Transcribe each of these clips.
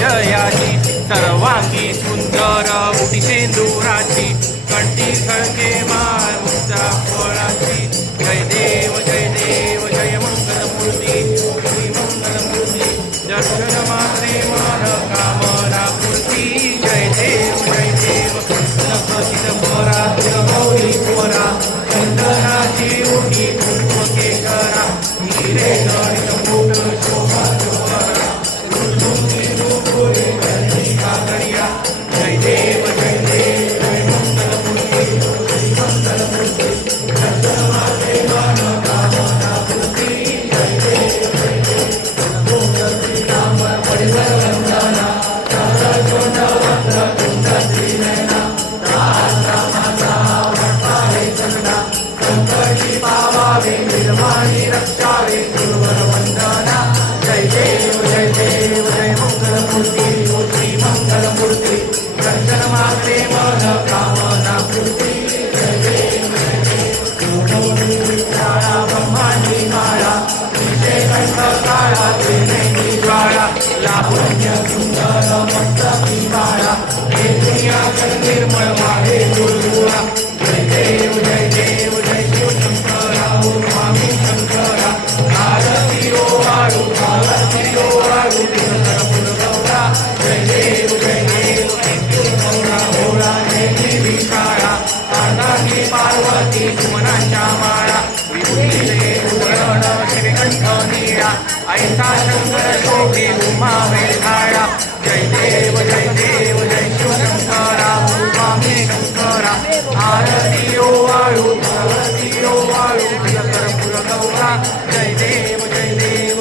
जयाची सर्वांगी सुंदर उठी सेंदुराची कंठी खळके माळ मुक्ता फळाची. जय देव जय देव जय मंगलमूर्ती श्री मंगलमूर्ती दर्शन मात्रे मन कामना मूर्ती जय देव जय देव नखसित काळा पार्वती पार्वती सुमनाच्या माळा. विभूतीचे उधळण श्रीकंठ निळा. ऐसा शंकर शोभे उमा वेळाळा जय देव जय देव जय शिवशंकरा. स्वामी शंकरा आरती ओ वाळू आरती ओ वाळू. दिवसर पुर गौरा जय देव जय देव.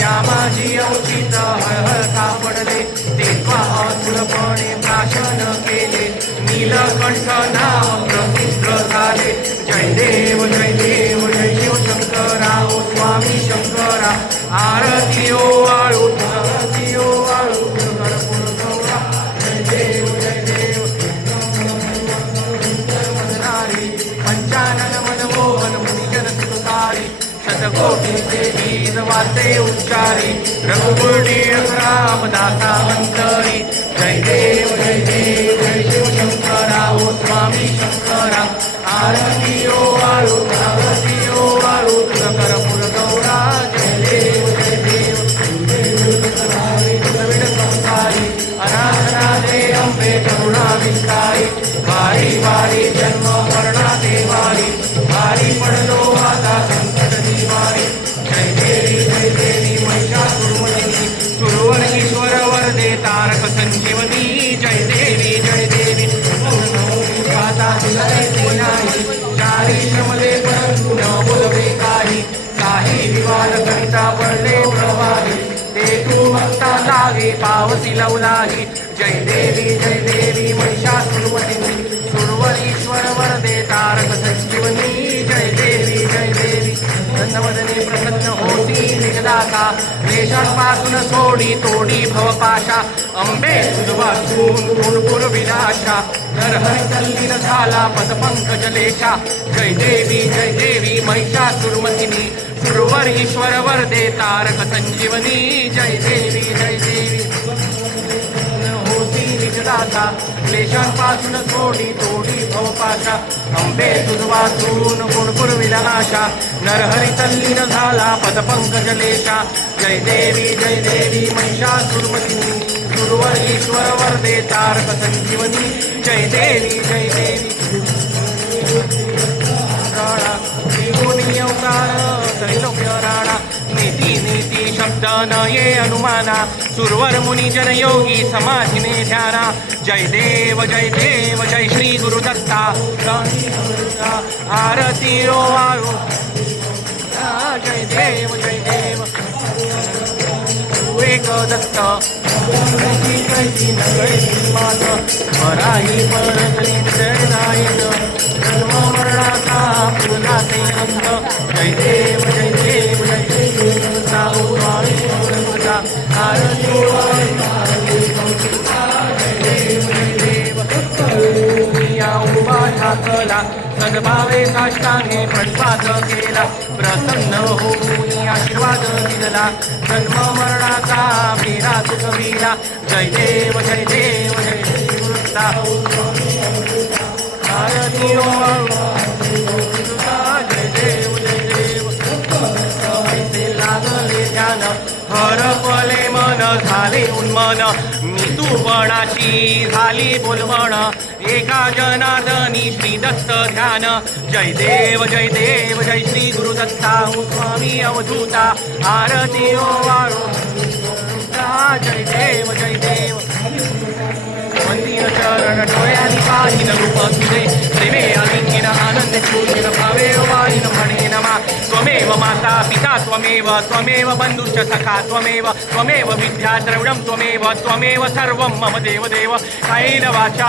या माझी औचित हळ सापडले नीलकंठ नाव प्रसिद्ध झाले. जय देव जय देव जय शिव शंकरा ओ स्वामी शंकरा. आरती ओ आळू आरती ओ आळू जय देव जय देव पंचानन मनमोहन मुनिजन सुतारी. शतकोटीचे गीत वाचे उच्चारी. रघुपुरी रामदासा मंतरी आरती ओ वाळू आरती ओ वाळू तुझ करपुर गौरा चारी श्रमले परंतु न बोलवे काही. काही विवाद करिता पडले प्रवाही ते तू भक्ता लागे पावसी लवलाही. जय देवी जय देवी महिषासुरवदिनी सुरवर ईश्वर वरदे तारक संजीवनी जय देवी जय देवी. धनवदने प्रसन्न हो. दाता देशांपासून सोडी तोडी भवपाशा अंबे वाचून गुणपूर विनाशा नरहरी तल्लीन झाला पदपंकज लेशा. जय देवी जय देवी महिषासुरमतिनी सुरवर ईश्वर वरदे तारक संजीवनी जय देवी जय देवी. निजदाता क्लेशांपासून सोडी तोडी भोपाशा अंबे तुझवाचून गुणपुर विनाशा नरहरी तल्लीन झाला पदपंकज लेशा जय देवी जय देवी महिषासुरमतिनी सुरवर ईश्वर वर्दे तारक संजीवनी. जय देवी जय देवी. न ये अनुमाना। सुरवर मुनी जन योगी समाधिने ध्याना। जय देव जय देव जय श्री गुरुदत्ता आरती रो वाळू जय देव जय देव। एक दत्त। मराही पुन्हा जय देव जय देव जय देव। सद्भावे प्रसाद केला. प्रसन्न होऊन आशीर्वाद दिला. जन्म मरणाचा मेरा सुखविला जय देव जय देव जय देव हो. जय देव जय देव. लागले ध्यान हर झाले उन्मन. मी तू पणाची झाली बोलवण. एका जनादनी श्री दत्त ध्यान. जय देव जय देव जय श्री गुरु दत्ता. हो स्वामी अवधूता. आरती ओ वारो. जय देव जय देव. मंदिर चरण डोळ्यानी पाहिन रूप तुझे प्रेमे अलिंगिन आनंद पूजिन भावे वाहिन म्हणे नमा. त्वमेव माता त्वमेव त्वमेव बन्धुश्च सखा त्वमेव त्वमेव विद्या द्रविणं त्वमेव त्वमेव सर्वं मम देवदेव। देव कायेन वाचा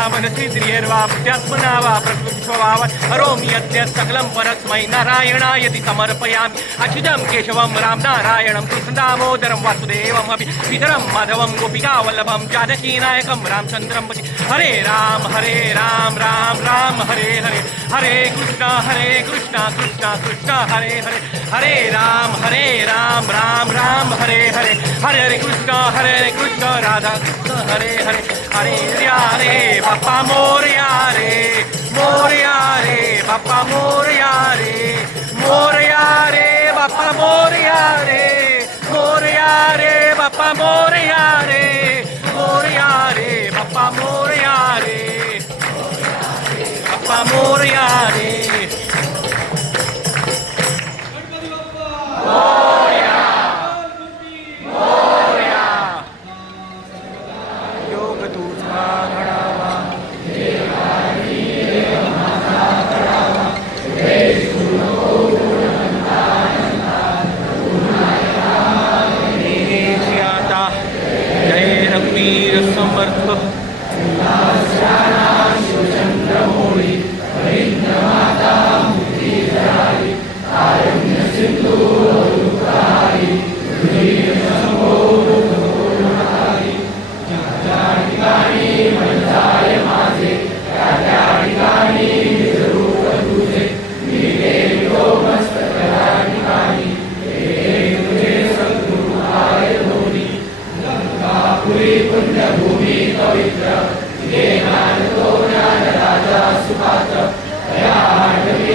वा बुद्ध्यात्मना वा प्रकृतिस्वभाव करोमि यद्यत् सकलं परस्मै नारायणायति समर्पयामि। अचिदं केशवं राम नारायणं कृष्णदामोदरं वासुदेवमपि। पितरं माधवं गोपिकावल्लभं जानकीनायकं रामचन्द्रं भजे हरे राम हरे राम राम राम हरे हरे। हरे कृष्ण हरे कृष्ण कृष्ण कृष्ण हरे हरे। हरे राम हरे राम राम राम हरे हरे हरे हरे कृष्ण हरे हरे कृष्ण राधा कृष्ण हरे हरे हरे या रे बाप्पा मोरया रे मोरया रे बाप्पा मोरया रे मोरया रे बाप्पा मोरया रे मोरया रे बाप्पा मोरया रे मोरया रे बाप्पा मोरया रे बाप्पा मोरया ေနာတောညာရာဇာသုခတယဟံ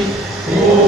Oh.